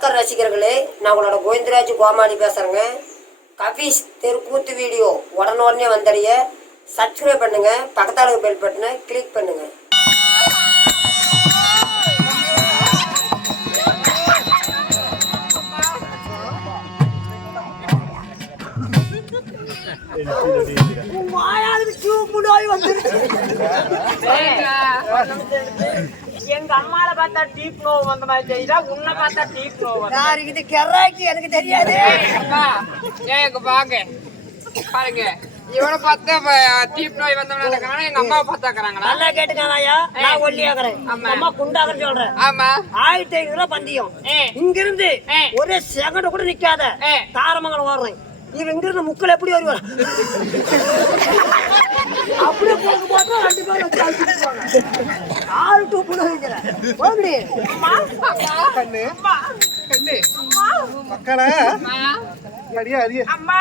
ரசிகர்களே நான் உங்களோட கோவிந்தராஜ் கோமாளி பேசுகிறேங்க கபீஸ் தெருக்கூத்து வீடியோ உடனே வந்தடைய சப்ஸ்கிரைப் பண்ணுங்க பக்கத்தாளு பெல் பட்டனை கிளிக் பண்ணுங்க. எங்க அம்மால பார்த்தா டீப் நோவு வந்த மாதிரி தெரியுதா? உன்னை பார்த்தா டீப் நோவு வந்த யாருக்கு இது கெராக்கி எனக்கு தெரியாது. ஏங்க பாங்க பாருங்க. இவனை பார்த்தா டீப் நோய் வந்தவன இருக்காங்க எங்க அம்மாவை பார்த்தாக்குறாங்களா நல்லா கேட்டுக்காயா நான் ஒல்லியாக்குறேன். அம்மா குண்டாக்குறேன்னு சொல்றேன். ஆமா. ஆயிரத்தி ஐநூறு ரூபாய் பந்தயம். ஏ. இங்க இருந்து ஏ. ஒரே செகண்ட் கூட நிக்காத. தாரமங்கலம் ஓடுறேன். இவன் இங்க இருந்து முக்கல் எப்படி வருவார் அப்படியே போக போட்டா ரெண்டு பேரும். ஆறு டூ புள்ள வைக்கிறேன் போங்கடி கண்ணு. கண்ணு. மக்களா. அடியா அடியா. அம்மா,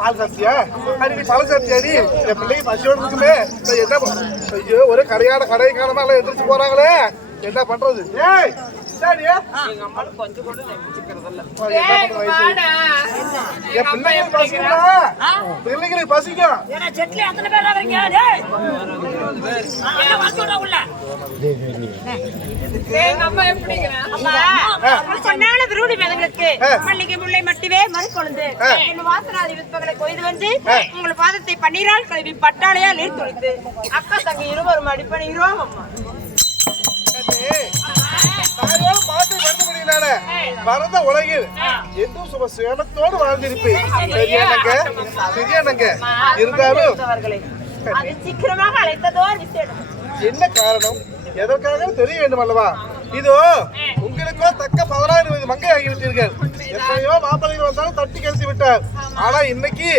பால் சாப்பிட்டியா? அது நீ பழம் சாப்பிட்டியாடி? என் பிள்ளைக்கு பசியோடு இருக்குமே. என்ன ஐயோ ஒரே கடையான கடை காலமா எல்லாம் எந்திரிச்சு போறாங்களே. என்ன பண்றது? ஏய் சரியா எங்க அம்மாவுக்கு கொஞ்சம் கூட பிள்ளைங்களுக்கு பசிக்கும் செட்லி பேர் அம்மா அம்மா, மேதங்களுக்கு மல்லிகை முல்லை மட்டுமே மறுக்கொழுந்து. என் வாசனாதி விற்பகளை கொய்து வந்து உங்கள் பாதத்தை பன்னீரால் கழுவி பட்டாளையால் நீர் துளித்து அக்கா தங்க இருவரும் அடிப்பணிகிறோம் அம்மா. பாட்டை படிக்க முடியல பரந்த உலகில் என்றும் சேமத்தோடு வாழ்ந்திருப்பேன். சரியானங்க சரியானங்க இருந்தாலும் சீக்கிரமாக அழைத்ததோ என்ன காரணம்? எதற்காக தெரிய வேண்டும் அல்லவா? இதோ உங்களுக்கோ தக்க பதினாறு மங்கை ஆகிவிட்டீர்கள். எத்தனையோ மாப்பிள்ளைகள் வந்தாலும் தட்டி கழித்து விட்டார். ஆனா இன்னைக்கு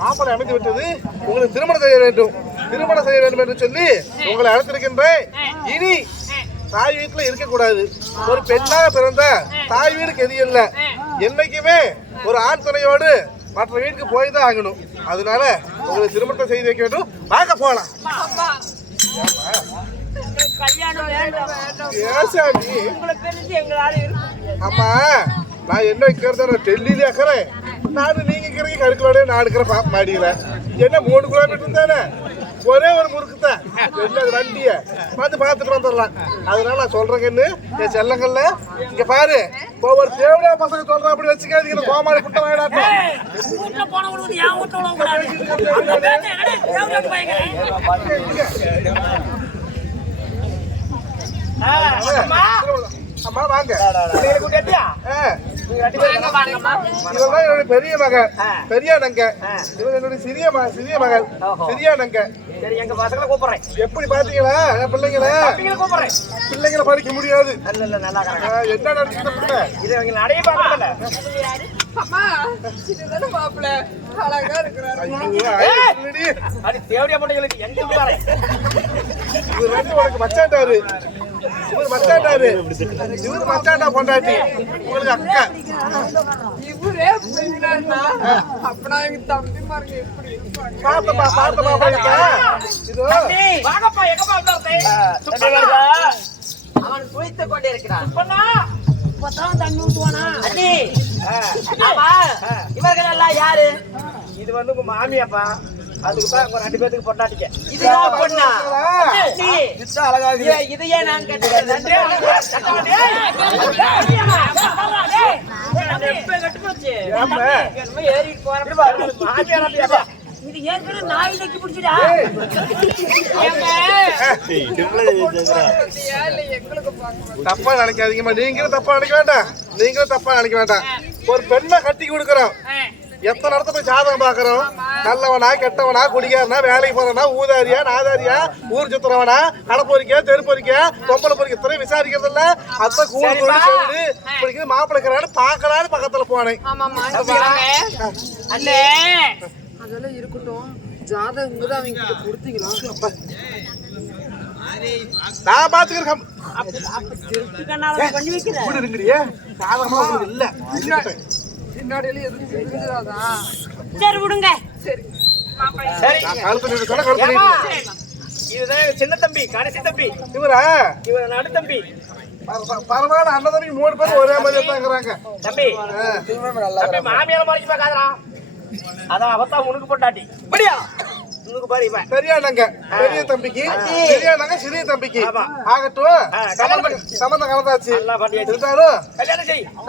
மாப்பிள்ளை அமைந்து விட்டது உங்களுக்கு திருமணம் செய்ய வேண்டும். திருமணம் செய்ய வேண்டும் என்று சொல்லி உங்களை அழைத்திருக்கின்றேன். இனி தாய் வீட்டுல இருக்க கூடாது ஒரு பெண்ணாக பிறந்த தாய் வீடுக்கு எது இல்ல. என்னைக்குமே ஒரு ஆண் துணையோடு மற்ற வீட்டுக்கு போய் தான் ஆகணும். அதனால உங்களுக்கு திருமணத்தை செய்து வைக்க வேண்டும். பார்க்க போலாம். அம்மா சாமி? அம்மா நான் என்ன வைக்கிறத நான் டெல்லியில இருக்கிறேன் நான் நீங்க இருக்கிறீங்க கருக்கலோட நான் இருக்கிற பாப்ப மாடியில. என்ன மூணு கிலோமீட்டர் தானே? ஒரே ஒரு முறுக்கு தான் வண்டிய. வந்து பார்த்துட்டு வந்துடலாம். அதனால நான் சொல்றேங்கன்னு என் செல்லங்கள்ல இங்க பாரு ஒவ்வொரு தேவையா பசங்க சொல்றேன் அப்படி வச்சுக்காதீங்க கோமாளி குட்ட வாயிடாட்டம் வீட்டுல அம்மா வாங்க. ஆ. வாங்க வாங்கம்மா இவன் என்னுடைய பெரிய மகன் பெரிய நங்க என்னுடைய சிறிய மகன் சிறிய மகள். சிறிய நங்க சரி எங்க பசங்களை கூப்பிடுறேன். எப்படி பாத்தீங்களா? பிள்ளைங்கள? கூப்பிடுறேன். பிள்ளைங்கள படிக்க முடியாது. என்ன நடக்குது பிள்ளை? இது அவங்க நடைய பார்க்கல அம்மா. இதுதானே மாப்பிள்ள. வரேன் இவர் மச்சாண்டாரு இவர் மச்சாண்டா பொண்டாட்டி. உங்களுக்கு அக்கா. இவரே அப்பனா எங்க தம்பி மாருங்க எப்படி இருப்பாங்க பார்த்தப்பா பார்த்தப்பா போயிருக்கா இதோ. வாங்கப்பா எங்கப்பா உட்கார்ந்தே சுப்பண்ணா. அவன் குளித்து கொண்டிருக்கிறான். சுப்பண்ணா இப்பதான் தண்ணி ஊத்துவானா? அண்ணி ஆமா இவர்கள் எல்லாம் யாரு? இது வந்து உங்க மாமியாப்பா அதுக்கு தான் உங்க ரெண்டு பேத்துக்கு பொண்டாட்டிக்க பொண்ணா அழகா இருக்கு இது ஏன் நான் கேட்டேன் நன்றி ஏம்மா? ஏறிட்டு போறேன் மாமியாரா இது ஏற்கனவே நாய் நக்கி பிடிச்சிடா ஏழை எங்களுக்கு பார்க்க தப்பா நினைக்காதீங்கம்மா நீங்களும் தப்பா நினைக்க வேண்டாம் நீங்களும் தப்பா நினைக்க வேண்டாம் ஒரு பெண்ணை கட்டி கொடுக்குறோம் எத்தனை இடத்துல போய் ஜாதகம் பாக்குறோம் நல்லவனா கெட்டவனா குடிகாரனா வேலைக்கு போறவனா ஊதாரியா நாதாரியா ஊர் சுத்துறவனா கடப்பொறிக்கா தெருப்பொறிக்கா பொம்பளை பொறிக்க இத்தனை விசாரிக்கிறது இல்ல அத்தை கூடு கூடு செவிடு இப்படிக்கு மாப்பிள்ளை இருக்கிறான்னு பாக்கலான்னு பக்கத்துல போனேன். அதெல்லாம் இருக்கட்டும். ஜாதகம் தான் அவங்க கிட்ட கொடுத்தீங்களா? நான் பாத்துக்கிறேன் இல்ல. சரி விடுங்க. இதுதான் சின்ன தம்பி கடைசி தம்பி. இவரா? இவன் நடு தம்பி. பர- பர- பரவாயில்ல அண்ணன் மூணு பேரும் ஒரே மாதிரி தாங்கிறாங்க தம்பி தம்பி மாமியார மறைக்க பார்க்காதடா. அதான் அவத்தான் உனக்கு பொண்டாட்டி. இப்படியா உனக்கு பாரு இவன். பெரிய அண்ணங்க பெரிய தம்பிக்கு பெரிய அண்ணங்க சிறிய தம்பிக்கு. ஆகட்டும் சம்பந்தம் கலந்தாச்சு. இருந்தாலும்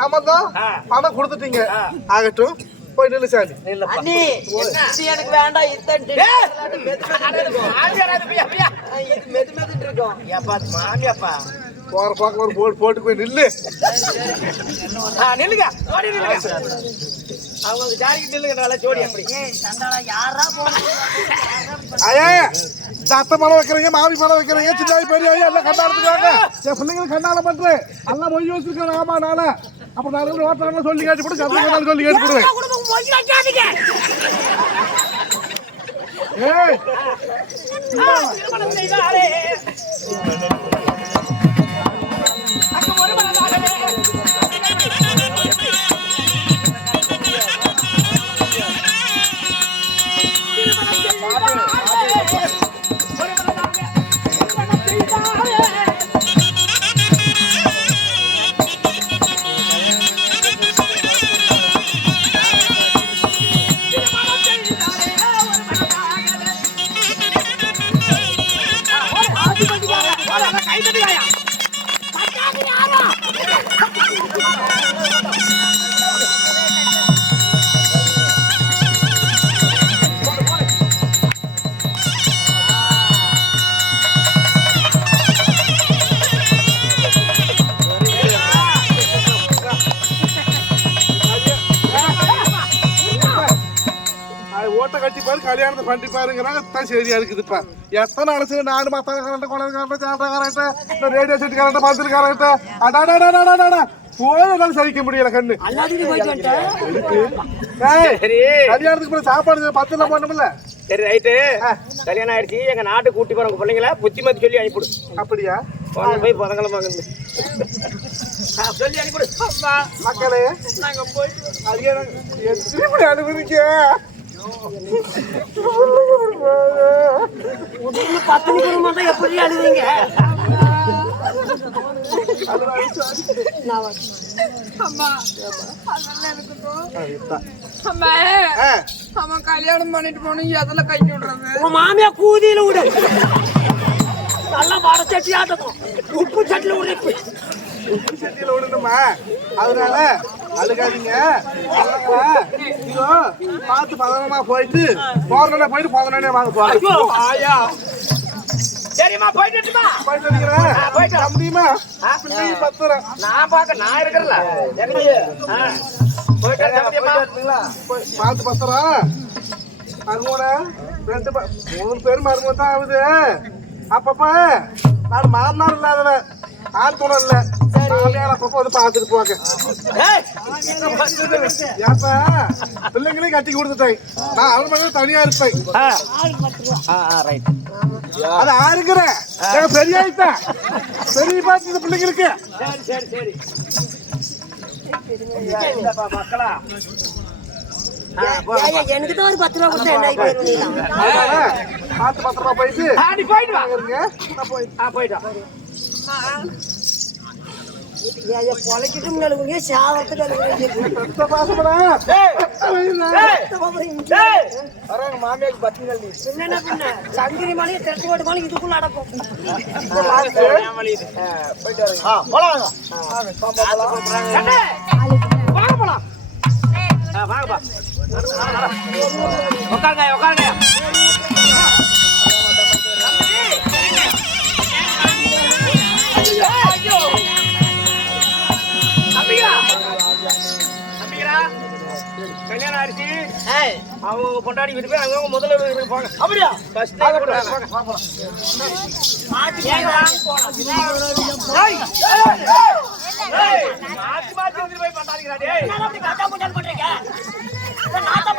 சம்பந்தம். பணம் கொடுத்துட்டீங்க. ஆகட்டும் போய் நில்லு சாமி. அண்ணி இது எனக்கு வேண்டாம். இத்தன் மெது மெதுட்டு இருக்கும். ஏப்பா மாமியாப்பா போற போக்க ஒரு போட்டு போட்டு போய் நில்லு. நில்லுங்க. அவங்க ஜாடிக்கு நில்லுங்க நல்லா ஜோடி அப்படி. சண்டாளா யாரா போனது ஐயா மரம் வைக்கிறீங்க மாமி மரம் வைக்கிறீங்க சின்ன பெரிய எல்லாம் கண்டாடுத்துக்காங்க என் பிள்ளைங்களுக்கு கண்ணால பண்றேன் எல்லாம் மொய் வச்சிருக்கேன் ஆமா நானே. அப்ப நான் ஓட்டாங்க சொல்லி கேட்டு போட்டு கண்ணால சொல்லி கேட்டு போடுவேன் குடும்பம் ஏய் திருமணம் செய்தாரே அங்கு ஒரு மனதாகவே கல்யாணத்தை பண்ணி பாருங்கிறாங்க தான் சரியா இருக்குதுப்பா எத்தனை அலசு நாடு மத்தாங்க கரண்ட் குழந்தை கரண்ட் சாட்டை கரண்ட் ரேடியோ செட் கரண்ட் பத்திரி கரண்ட். அடாடாடாடாடாடா போய் என்னால சகிக்க முடியல கண்ணு. கல்யாணத்துக்கு பிறகு சாப்பாடு பத்து எல்லாம் பண்ணும்ல சரி ரைட்டு. கல்யாணம் ஆயிடுச்சு எங்க நாட்டு கூட்டி போற உங்க பிள்ளைங்கள புத்திமதி சொல்லி அனுப்பிடு அப்படியா? போய் புதங்கலம் வாங்குது சொல்லி அனுப்பிடு மக்களே நாங்க போயிட்டு அது எனக்கு எப்படி பத்து குடும்பம் தான் எப்படி அழுவீங்க அம்மா அதெல்லாம் இருக்கட்டும் அம்மா ஆ, அவன் கல்யாணம் பண்ணிட்டு போனோம் எதுல கை விடுறது உன் மாமியா கூதியில விடு நல்லா வட சட்டி ஆட்டணும் உப்பு சட்டில விடு உப்பு சட்டியில விடணுமா அதனால அழுகாதீங்க. பார்த்து பதனமா போயிட்டு போறனே போயிட்டு போதனே வாங்க போறோம் ஆயா. சரிம்மா போயிட்டு? போயிட்டு முடியுமா பத்துறேன். நான் பார்க்க நான் இருக்கிறல? பார்த்து பத்திரம் மருமோன ரெண்டு மூணு பேர் மருமகன் தான் ஆகுது. அப்பப்ப நான் மாமனார் இல்லாதவன். ஆள் துணை இல்ல. மாமியார் அப்பப்ப வந்து பார்த்துட்டு ஏப்பா பிள்ளைங்களையும் கட்டி கொடுத்துட்டேன். நான் அவன் மட்டும் தனியா இருப்பேன். அது ஆறுக்கிறேன் எங்க பெரிய பார்த்து இந்த பிள்ளைங்களுக்கு. சரி சரி சரி. மக்களா எனக்கு தான் ஒரு பத்து ரூபா கொடுத்தா என்ன போயிட்டு. ஆ, நீ போயிட்டு போயிட்டு வா பொழைச்சிட்டு முன்னாடி சாவத்துக்கு பெத்த என்ன பண்ண சங்கிரி மலையை திரட்டு போட்டு மலை இதுக்குள்ள போயிட்டு வாங்க. போலாம். வாங்கப்பா உட்காருங்க உட்காருங்க. அவங்க பொண்டாடி வீட்டு போய் அவங்க முதல்ல வீட்டுக்கு போங்க. அப்படியா? ஃபர்ஸ்ட் போங்க ஏய், ஏய், ஏய், மாத்தி மாத்தி வந்துட்டு போய் பண்ணாதீங்கடா, டேய். நம்ம பஞ்சாடி பட்டியில என்ன பண்றாங்க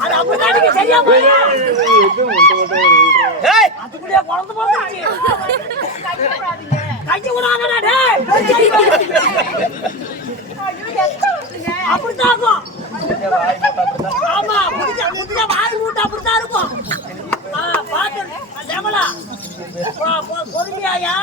அது அப்படிதான் நீங்க சரியா போயா ஏய், அதுக்குள்ளே குழந்தை போச்சு கஞ்சி விடாங்கடா டேய் அப்படித்தான் ஆமா புடிச்சா புடிச்சா வாய் மூட்டை அப்படித்தான் இருக்கும் பொறுமையாயா